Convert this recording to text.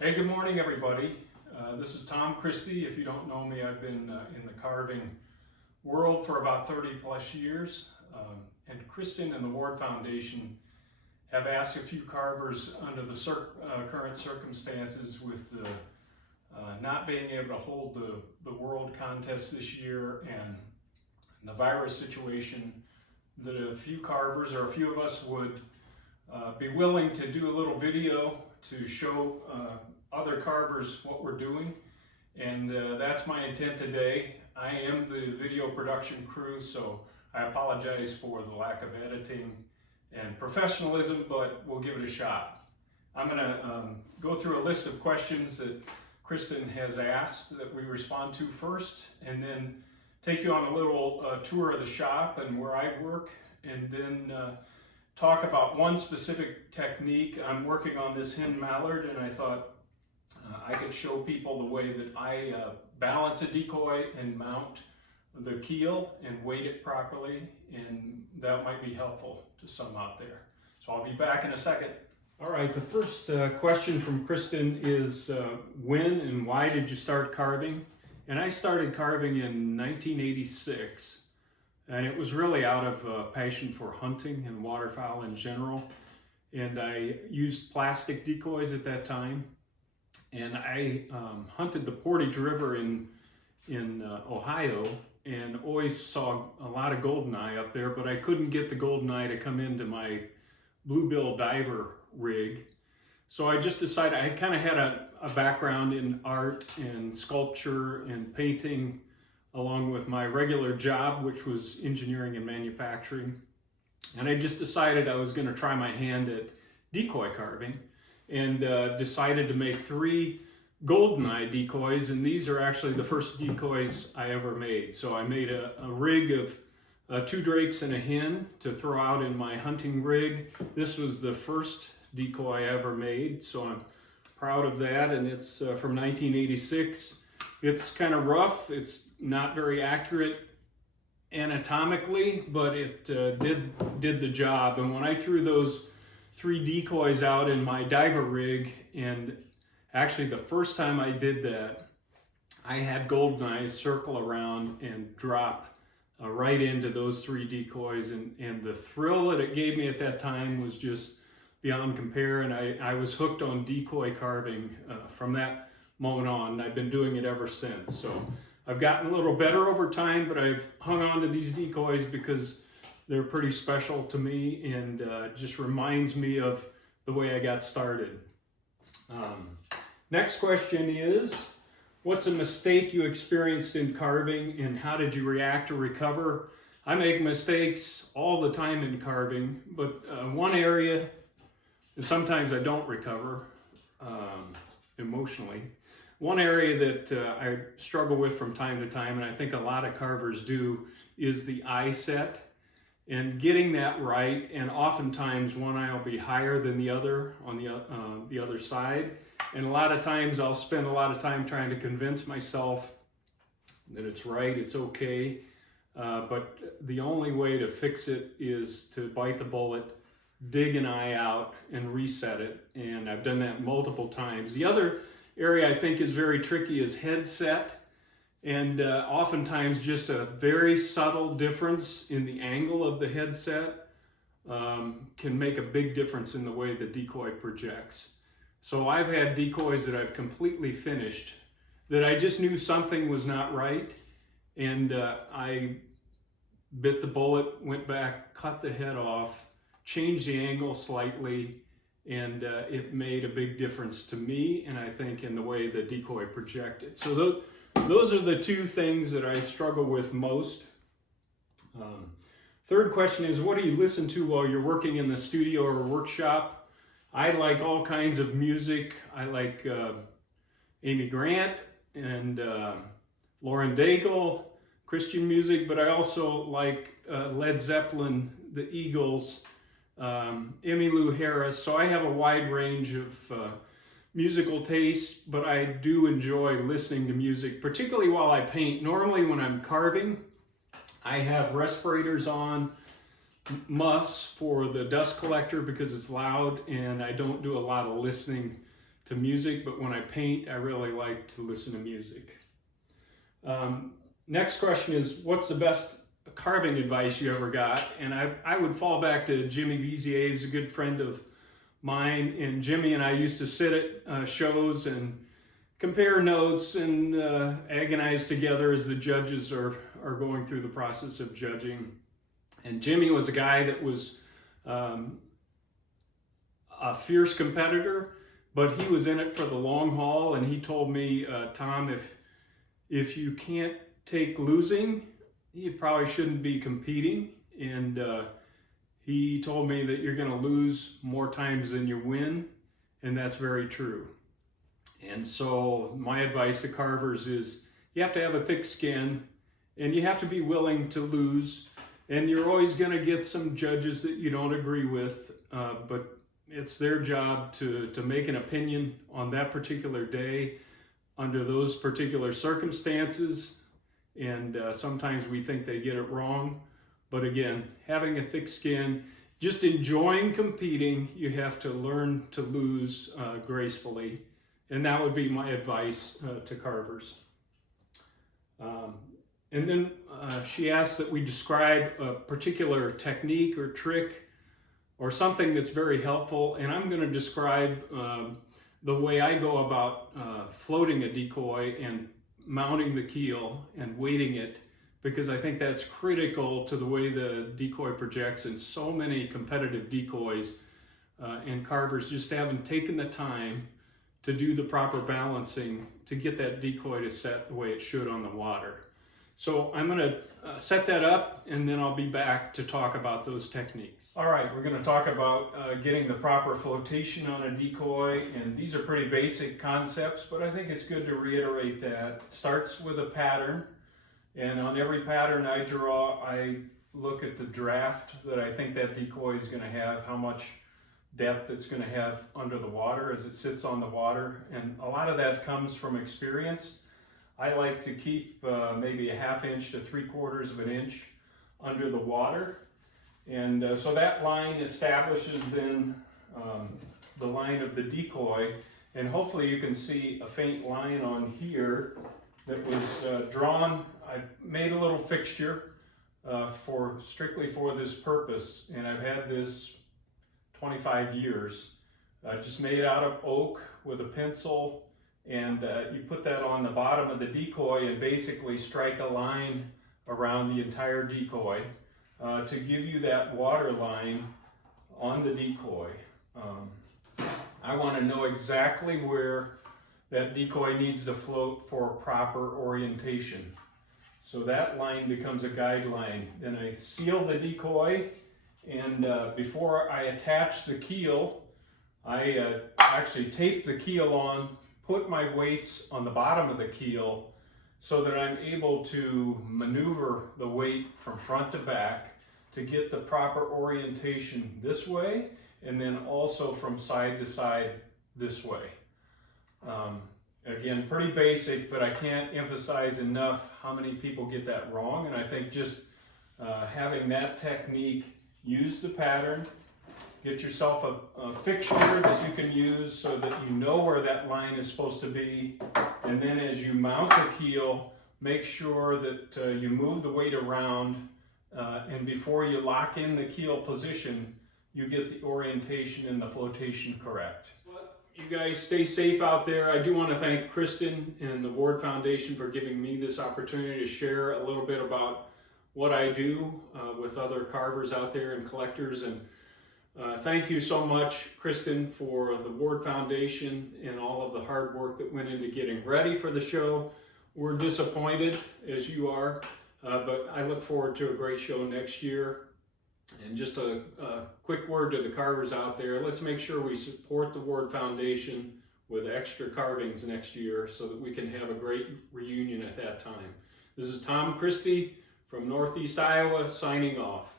Hey, good morning, everybody. This is Tom Christie. If you don't know me, I've been in the carving world for about 30 plus years. And Kristen and the Ward Foundation have asked a few carvers under the current circumstances with the not being able to hold the world contest this year and the virus situation, that a few carvers or a few of us would be willing to do a little video to show other carvers what we're doing, and that's my intent today. I am the video production crew, so I apologize for the lack of editing and professionalism, but we'll give it a shot. I'm going to go through a list of questions that Kristen has asked that we respond to first, and then take you on a little tour of the shop and where I work, and then talk about one specific technique. I'm working on this hen mallard, and I thought I could show people the way that I balance a decoy and mount the keel and weight it properly, and that might be helpful to some out there. So I'll be back in a second. All right, the first question from Kristen is when and why did you start carving? And I started carving in 1986. And it was really out of a passion for hunting and waterfowl in general. And I used plastic decoys at that time. And I hunted the Portage River in Ohio, and always saw a lot of goldeneye up there, but I couldn't get the goldeneye to come into my bluebill diver rig. So I just decided, I kind of had a background in art and sculpture and painting, along with my regular job, which was engineering and manufacturing. And I just decided I was going to try my hand at decoy carving, and decided to make 3 goldeneye decoys, and these are actually the first decoys I ever made. So I made a rig of 2 drakes and a hen to throw out in my hunting rig. This was the first decoy I ever made, so I'm proud of that, and it's from 1986. It's kind of rough, it's not very accurate anatomically, but it did the job. And when I threw those 3 decoys out in my diver rig, and actually the first time I did that, I had goldeneyes circle around and drop right into those 3 decoys, and the thrill that it gave me at that time was just beyond compare, and I was hooked on decoy carving from that moment on. I've been doing it ever since. So I've gotten a little better over time, but I've hung on to these decoys because they're pretty special to me, and just reminds me of the way I got started. Next question is, what's a mistake you experienced in carving, and how did you react or recover? I make mistakes all the time in carving, but one area, and sometimes I don't recover emotionally. One area that I struggle with from time to time, and I think a lot of carvers do, is the eye set and getting that right. And oftentimes one eye will be higher than the other on the other side. And a lot of times I'll spend a lot of time trying to convince myself that it's right, it's okay. But the only way to fix it is to bite the bullet, dig an eye out, and reset it. And I've done that multiple times. The other area I think is very tricky is head set, and oftentimes just a very subtle difference in the angle of the headset can make a big difference in the way the decoy projects. So I've had decoys that I've completely finished that I just knew something was not right, and I bit the bullet, went back, cut the head off, changed the angle slightly, and it made a big difference to me, and I think in the way the decoy projected. So those are the 2 things that I struggle with most. Third question is, what do you listen to while you're working in the studio or workshop? I like all kinds of music. I like Amy Grant and Lauren Daigle, Christian music, but I also like Led Zeppelin, the Eagles, Emmylou Harris. So I have a wide range of musical taste, but I do enjoy listening to music, particularly while I paint. Normally when I'm carving, I have respirators on, muffs for the dust collector because it's loud, and I don't do a lot of listening to music, but when I paint, I really like to listen to music. Next question is, what's the best carving advice you ever got? And I would fall back to Jimmy Vizier, who's a good friend of mine, and Jimmy and I used to sit at shows and compare notes and agonize together as the judges are going through the process of judging. And Jimmy was a guy that was a fierce competitor, but he was in it for the long haul, and he told me, Tom, if you can't take losing, you probably shouldn't be competing. And he told me that you're going to lose more times than you win, and that's very true. And so my advice to carvers is you have to have a thick skin, and you have to be willing to lose, and you're always going to get some judges that you don't agree with, but it's their job to make an opinion on that particular day under those particular circumstances. And sometimes we think they get it wrong. But again, having a thick skin, just enjoying competing, you have to learn to lose gracefully. And that would be my advice to carvers. And then she asked that we describe a particular technique or trick or something that's very helpful. And I'm going to describe the way I go about floating a decoy and mounting the keel and weighting it, because I think that's critical to the way the decoy projects. And so many competitive decoys and carvers just haven't taken the time to do the proper balancing to get that decoy to set the way it should on the water. So I'm going to set that up, and then I'll be back to talk about those techniques. All right, we're going to talk about getting the proper flotation on a decoy, and these are pretty basic concepts, but I think it's good to reiterate that. It starts with a pattern, and on every pattern I draw, I look at the draft that I think that decoy is going to have, how much depth it's going to have under the water as it sits on the water, and a lot of that comes from experience. I like to keep maybe a 1/2 inch to 3/4 of an inch under the water. And so that line establishes then the line of the decoy. And hopefully you can see a faint line on here that was drawn. I made a little fixture strictly for this purpose. And I've had this 25 years. I just made it out of oak with a pencil. And you put that on the bottom of the decoy and basically strike a line around the entire decoy to give you that water line on the decoy. I want to know exactly where that decoy needs to float for proper orientation. So that line becomes a guideline. Then I seal the decoy, and before I attach the keel, I actually tape the keel on, put my weights on the bottom of the keel so that I'm able to maneuver the weight from front to back to get the proper orientation this way, and then also from side to side this way. Again, pretty basic, but I can't emphasize enough how many people get that wrong. And I think just having that technique, use the pattern, get yourself a fixture that you can use so that you know where that line is supposed to be. And then as you mount the keel, make sure that you move the weight around. And before you lock in the keel position, you get the orientation and the flotation correct. You guys stay safe out there. I do want to thank Kristen and the Ward Foundation for giving me this opportunity to share a little bit about what I do with other carvers out there and collectors. And thank you so much, Kristen, for the Ward Foundation and all of the hard work that went into getting ready for the show. We're disappointed, as you are, but I look forward to a great show next year. And just a quick word to the carvers out there. Let's make sure we support the Ward Foundation with extra carvings next year so that we can have a great reunion at that time. This is Tom Christie from Northeast Iowa signing off.